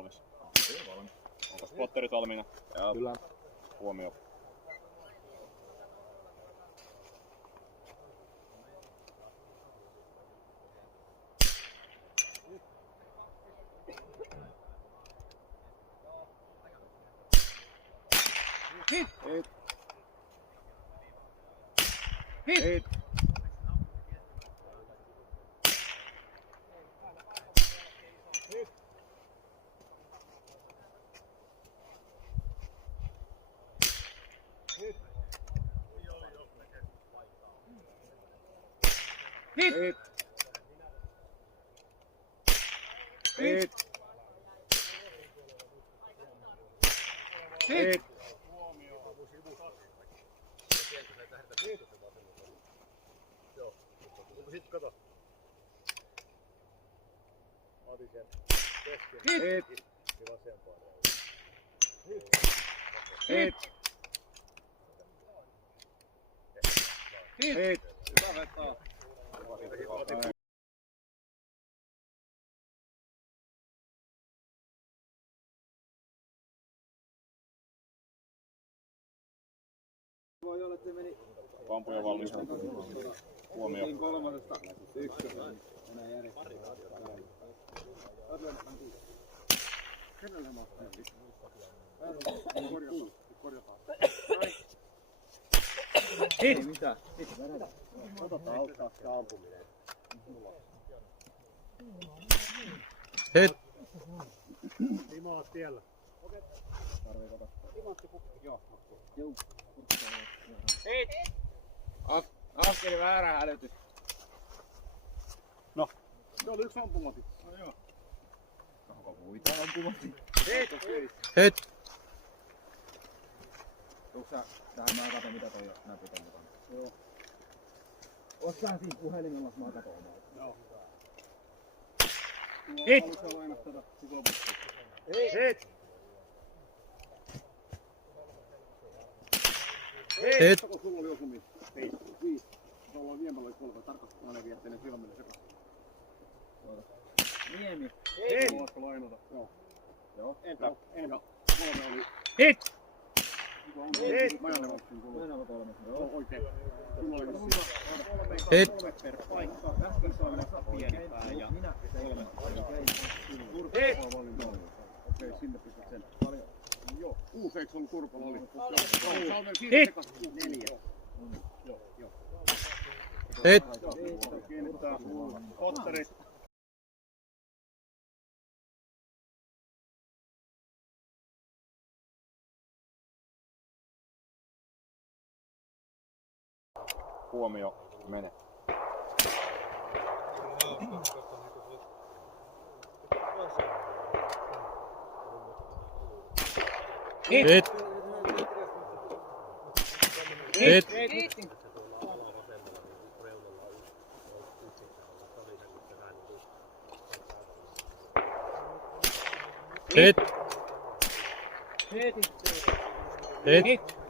valmis. Valmis. Onko spotterit valmiina? Joo. Kyllä. Huomio. Hit! Hit! Hit! Hit! Hit! Hit! Hit! Sitten kato. Otin sen kesken. Hit! Vasempaan. Hit! Hit! Hyvä vetää. Voi olla, että se meni Pampuja valmis. Huomio. kolmosesta ykkösen. Enää järjestelmää. Kenellä mahtaa? Korjataan. Hit! Mitä? Otetaan auttaa sitä ampuminen. Hit! Timo on tiellä. Hit! Askeli väärä hälytys. No. Se oli yksi ampumati. No joo. Onko muita ampumati? Hit! Hit! Tuuks sä tähän mä katon mitä toi näpytän mukana? Joo. Oot sä siinä puhelimella, mä katon omaa. Joo. Hit! Haluatko lainaa tätä lopuksi? Hit! Hit! Kun sulla oli osumia? Hei, 5. Se ollaan Niemellä 3. Tarkasti mä ne viet ennen silmille sekaisin. Niemi. Hit! Haluatko lainata? Joo. Joo. Entä? 3 oli. Hit! Hit! Mä jään valttiin kuuluu. Aina 3. Joo, oikein. Sulla oli Hit! 3 per paikka. Äsken se oli pienempää ja Minä 3. Hit! Okei, sinne pistät sen. Joo. 6 eikö se ollut Turpalla oli? Hit! 4. Joo. Hit! Kiinnittää potterit. Huomio. Mene. Hit! Hit! Hit! Hit! Hit! Hit!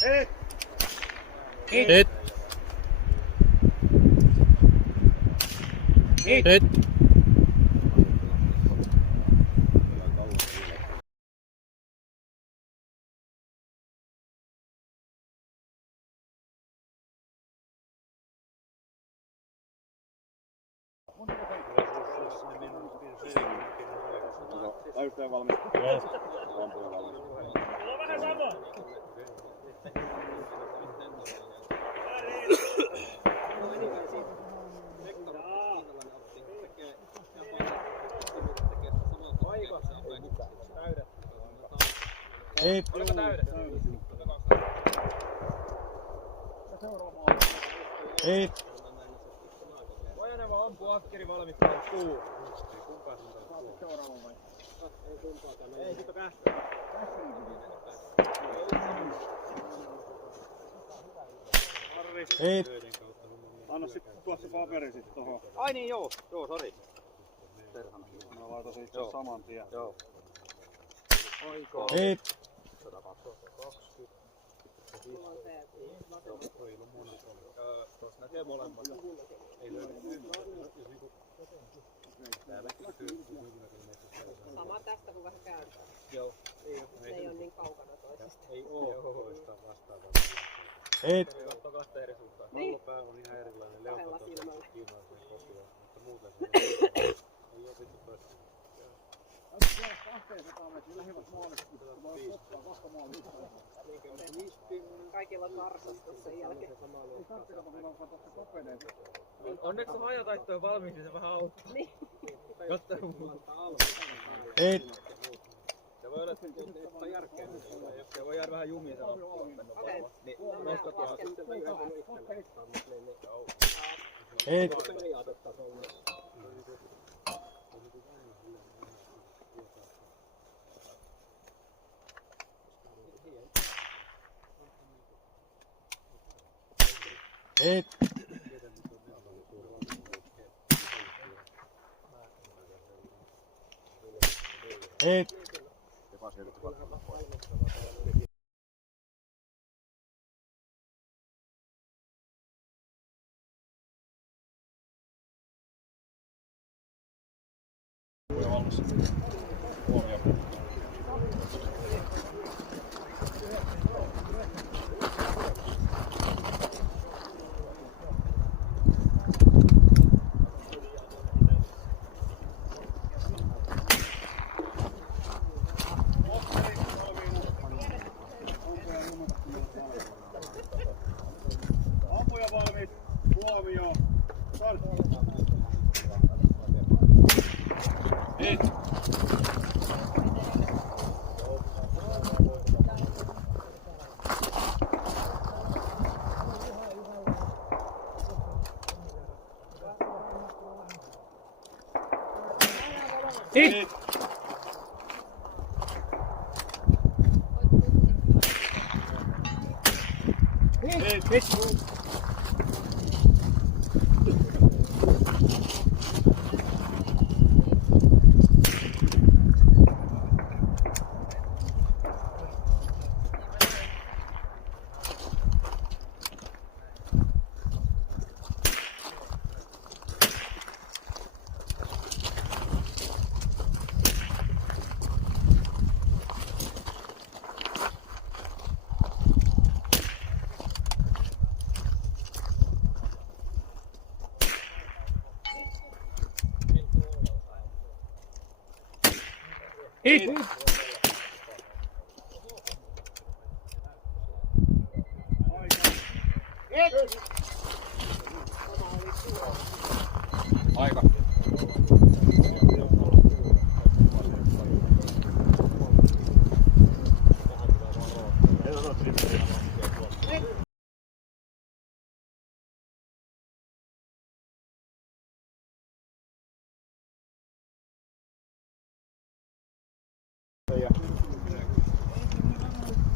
Hit! Hit! Hit! Ajustaja valmis. Yes. Pampuja valmis. Mulla on vähän sama. Hit! Oliko täydet? Seuraava Hit. Ajoneuvo ampuu, akkeri valmistaa puu. Seuraavan vai? Ei, sit on kästä. Hit. Anna sit tuossa paperi sit tohon. Ai niin joo, sori. Mä laitan se itse saman tien. Joo. Hit. 120. Tuossa näkee molemmat. Ei löydy. Sama tästä kun vähän kääntää. Joo. Se ei ole niin kaukana toisesta. Ei oo. Vastaavaa. Hit. Katso kahta eri suuntaan. Niin. Mallopää on ihan erilainen. Kahdella Leukat on silmällä. kiinalaisen kotia. Mutta muuten se ei oo vittu pösty. Kaikilla on varsastus sen jälkeen. Onneksi on hajataittoja valmiiksi, se vähän auttaa. Niin. Jotta muuttaa Hit. se voi olla, että ei ottaa järkeä. Se voi jäädä vähän jumiin se loppuun. Okei. Niin nostetaan sitten yhdellä. Hit. Hit. Hit. Valmis. Huomio. Ampuja valmis. Huomio. Hit. Hit. Hit. Hit. Hit. Aika.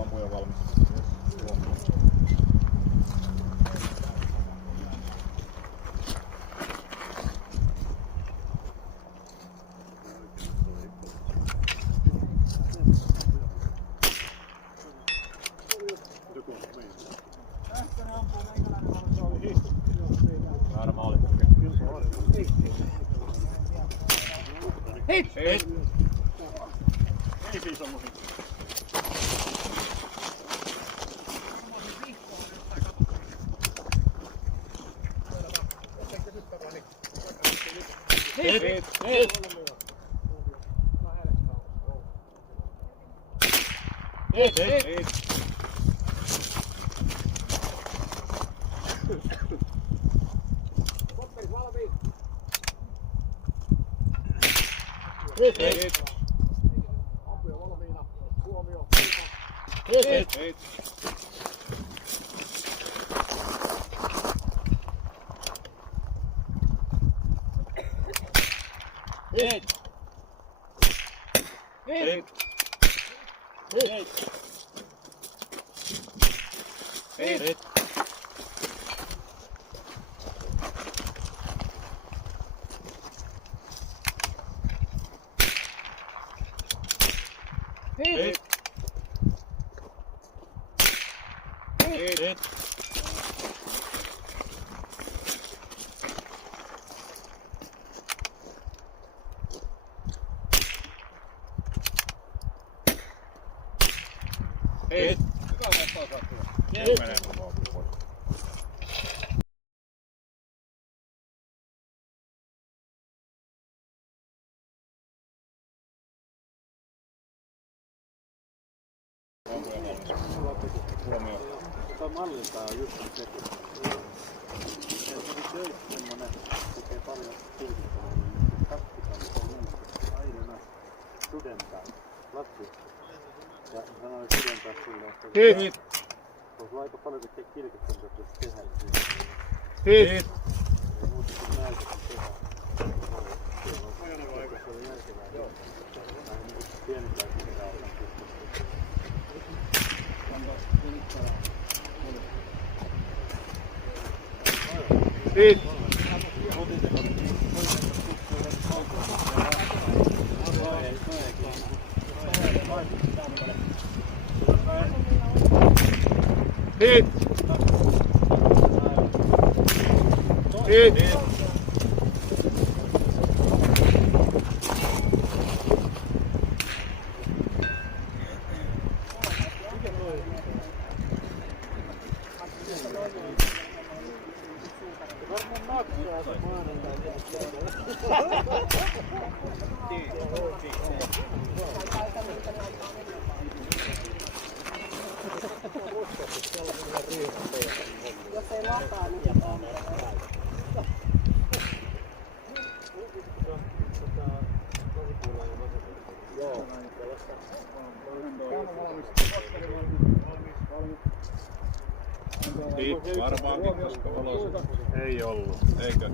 Ampuja valmis. Huomio. Väärä maalinpukki. Hit. Hit. Ei siis ollut. Hit. Hit. Hit. Hit. Hit. Hit. Hit. Ampuja valmiina. Huomio. Hit. Hit. Hit! Hit! Hit! Hit! Hit! Hit! Hit! Hit! Menee koko vuosi. Onko jo valmis? Huomio. Tuo mallintaa on just se. Se oli töissä semmonen, tekee paljon kulkittavaa, niin taktiikallista on aina sudentaa lapsi. Ja sanoi sudentaa sulle, että Hit! olisi aika paljon tekee kilkettä, mitä pitäisi tehdä. Hit! Ei muuta kuin näytettä tehdä. Se oli järkevää. Vähän niin kuin pienikäisiä rauhaa. Hit! Hit! Hit! Jos ei lataa, niin jätään. Hit! Varmaankin, koska valossa ei ollut. Eikö?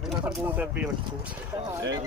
Millä se muuten vilkkuu? Ei